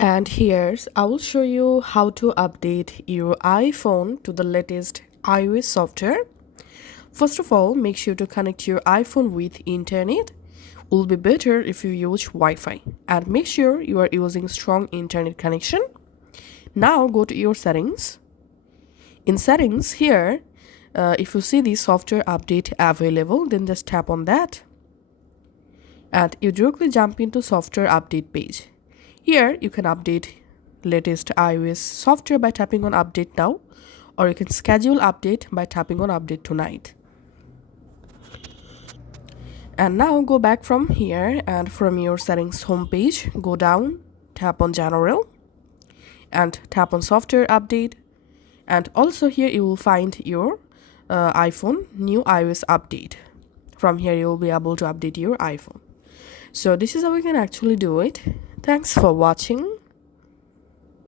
And here's I will show you how to update your iPhone to the latest iOS software. First of all, make sure to connect your iPhone with internet. Will be better if you use Wi-Fi, and make sure you are using strong internet connection. Now go to your settings. In settings here, if you see the software update available, then just tap on that and you directly jump into software update page. Here you can update latest iOS software by tapping on update now, or you can schedule update by tapping on update tonight. And now go back from here, and from your settings homepage, go down, tap on general and tap on software update. And also here you will find your iPhone new iOS update. From here you will be able to update your iPhone. So this is how we can actually do it. Thanks for watching.